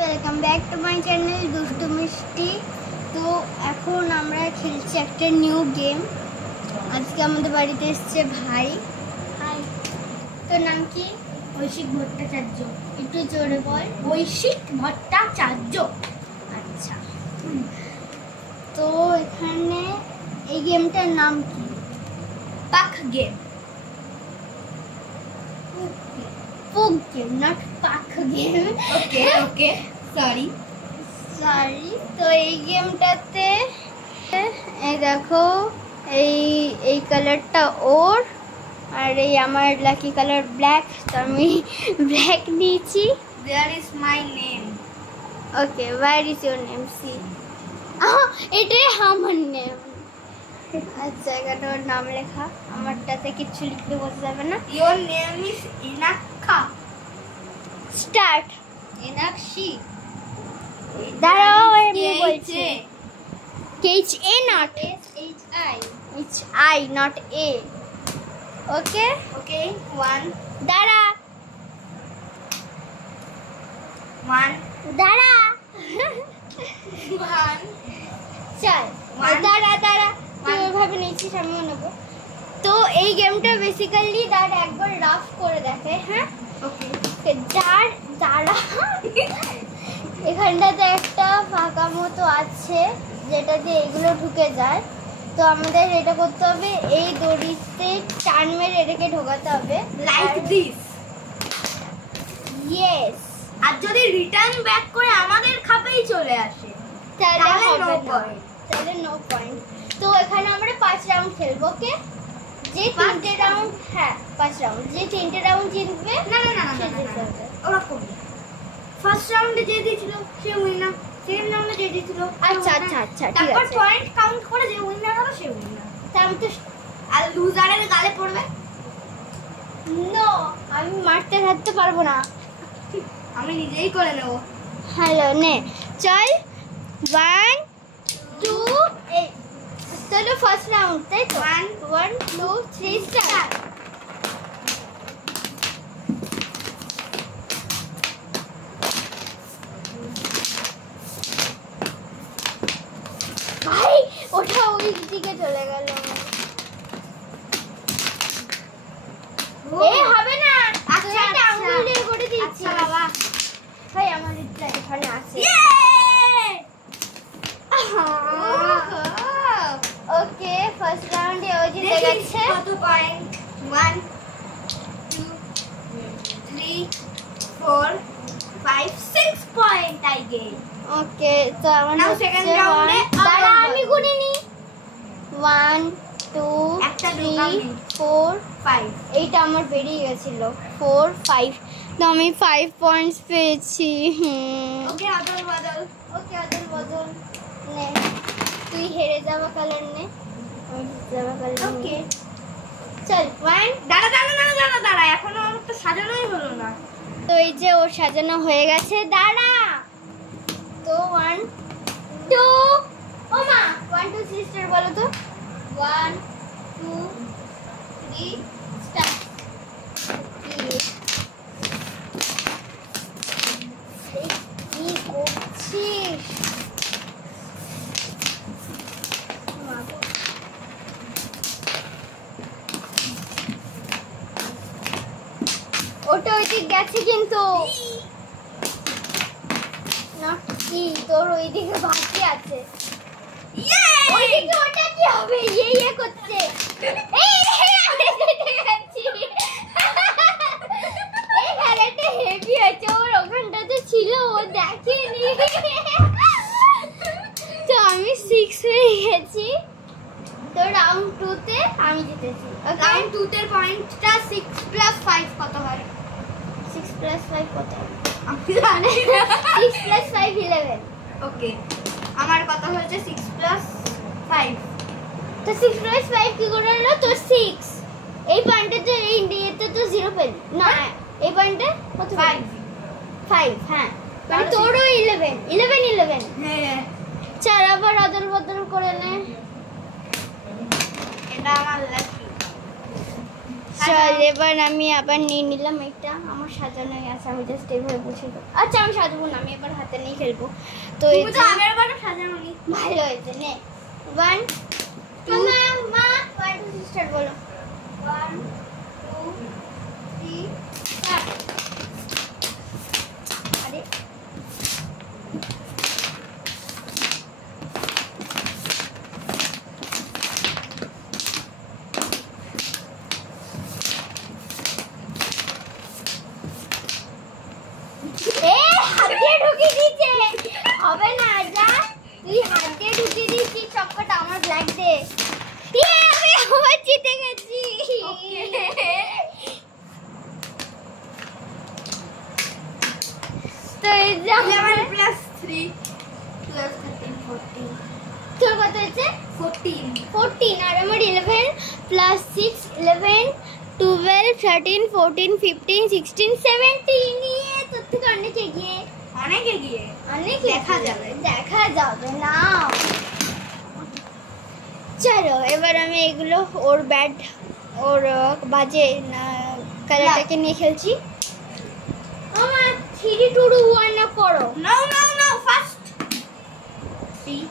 Welcome back to my channel দুষ্টু মিষ্টি। তো এখন আমরা খেলছি একটা নিউ গেম। আজকে আমাদের বাড়িতে এসছে ভাই। হাই, তোর নাম কি? ঐশিক ভট্টাচার্য। একটু জোরে বল। ঐশিক ভট্টাচার্য। আচ্ছা, তো এখানে এই গেমটার নাম কি? পাক গেম। পুক গেম, নট পাক গেম। ওকে ওকে, সরি। তো এই গেমটাতে এই দেখো, এই কালারটা ওর, আর এই আমার লাকি কালার ব্ল্যাক, তো আমি ব্ল্যাক নিয়েছি। There is my name. Okay, where is your name? See, এটাই আমার নেম। আচ্ছা, এখানে ওর নাম লেখা, আমারটাতে কিচ্ছু লিখলে বোঝা যাবে না। Your name is Inaksha. Start. Inakshi. দাঁড়াও, আমি বলছি। H A not H I. H I not A. Okay okay, 1 দাঁড়া 1 দাঁড়া 1 চল, One. দাঁড়া দাঁড়া, তুই One. ওইভাবে নিচ্ছিস, আমিও নেবো। তো এই গেমটা বেসিক্যালি দাঁড়া একবার রাফ করে দেখে। হ্যাঁ, ওকে। দাঁড়া এখানটাতে একটা ফাঁকা মতো আছে যেটা দিয়ে এগুলো ঢুকে যায়। তো আমাদের এটা করতে হবে, এই দড়িতে টান মেরে এটাকে ঢোকাতে হবে লাইক দিস। ইয়েস। আর যদি রিটার্ন ব্যাক করে আমাদের খাপেই চলে আসে তাহলে তাহলে হবে no না। point। তাহলে নো পয়েন্ট। তো এখানে আমরা 5 রাউন্ড খেলবো। ওকে, যে 3টে রাউন্ড, হ্যাঁ 5 রাউন্ড, যে 3টে রাউন্ড জিতবে না না না না সে না জিতে না, যাবে। ওরকম ফার্স্ট রাউন্ডে যে দিয়েছিল সে উইনার, সেকেন্ড রাউন্ডে যে দিয়েছিল আচ্ছা আচ্ছা আচ্ছা, ঠিক তারপর আছে। পয়েন্ট কাউন্ট করে যে উইনার হলো সে উইনার। তা আমি তো আর লুজারের গালে পড়বে। নো, আমি মারতে থাকতে পারবো না। আমি নিজেই করে নেব। হ্যালো, নে চল। 1 2 এই চলো ফার্স্ট রাউন্ড, তাই তো? 1 2 3 স্টার্ট। ভাই ওটা ওই দিকে চলে গেল। এ হবে না, আচ্ছা, একটা আঙ্গুল দিয়ে করে দিচ্ছি। আচ্ছা বাবা। ভাই আমাদের এখানে আছে। ওকে, ফার্স্ট রাউন্ডে ও জিতে গেছে। কত point? 1 2 3 4 5 6 point I get. Okay, তো আমার Now second round এ দাঁড়া আবার আমি বলবো। গুনে নি। 1 2 একটা 3 ঢোকাবি। 4 5 এইটা আমার বেরিয়ে গেছিল। 4 5, তো আমি 5 পয়েন্টস পেয়েছি। ওকে, আদল বদল। ওকে, আদল বদল নে। তুই হেরে যাওয়া কালার নে, আমি জিতে যাওয়া কালার ওকে, ওকে, চল 1। দাঁড়া দাঁড়া দাঁড়া দাঁড়া দাঁড়া, এখনো আমার তো সাজানোই হলো না। তো এই যে ওর সাজানো হয়ে গেছে, দাঁড়া। তো 1 2, ও মা 1 2 3 স্টার্ট বলো তো। 1 2 3 স্টার্ট। কি করছিস? ওটা ওই দিক গেছে কিন্তু না, কি তোর ওই দিকে বাকি আছে। ওই দিকে ওটা কি হবে? ইয়ে করছে। এই আমি জিতে গেছি। এই খেলাটা হেভি হয়েছে, ওর ওখানটাতে ছিল, ও দেখেনি। তো আমি 6 হয়ে গেছি। তো রাউন্ড 2 তে আমি জিতেছি। রাউন্ড 2 তে পয়েন্টটা 6 প্লাস 5 কত হয়? 6 প্লাস 5 কত? আমি জানি 6 প্লাস 5 11। ওকে, আমার কত হয়েছে? 6 প্লাস 5। তো 6 প্লাস 5 কি করে হলো? তো 6 এই পয়েন্টে তো এই ইন্ডিয়াতে তো 0 পেলি না, এই পয়েন্টে কত? 5। 5, হ্যাঁ, মানে তাহলে তোরও 11 11 11। হ্যাঁ, চার আবার অদল বদল করে নে। এটা আমার লাকি। চল এবার আমি আবার নিয়ে নিলাম এটা, আমার সাজানোই আছে, আমি জাস্ট এইভাবে বসে দেবো। আচ্ছা আমি সাজাবো না, আমি এবার হাতে নিয়ে খেলবো। তো এই তুমি তো আগের বারও সাজানোনি। ভালো হয়েছে নে। 1 2 মা 1 2 স্টার্ট বলো। 1 2 3 4। আরে হাত দিয়ে ঢুকিয়ে দিচ্ছে, হবে না যা, তুই হাত দিয়ে ঢুকিয়ে দিচ্ছিস সবকটা, আমার ব্ল্যাক দে। আমি আবার জিতে গেছি। তো এই যে 11 + 3 12 13 14 তোর কত হচ্ছে? 14 আর আমার 11 + 6 11 12 13 14 15 16 17 নিয়ে তোর থেকে অনেক এগিয়ে। অনেক এগিয়ে। অনেক দেখা যাবে। দেখা যাবে না। চলো এবার আমি এগুলো ওর ব্যাট ওর বাজে না কালারটাকে নিয়ে খেলছি। আমার 3 2 1 না করো। No, first 3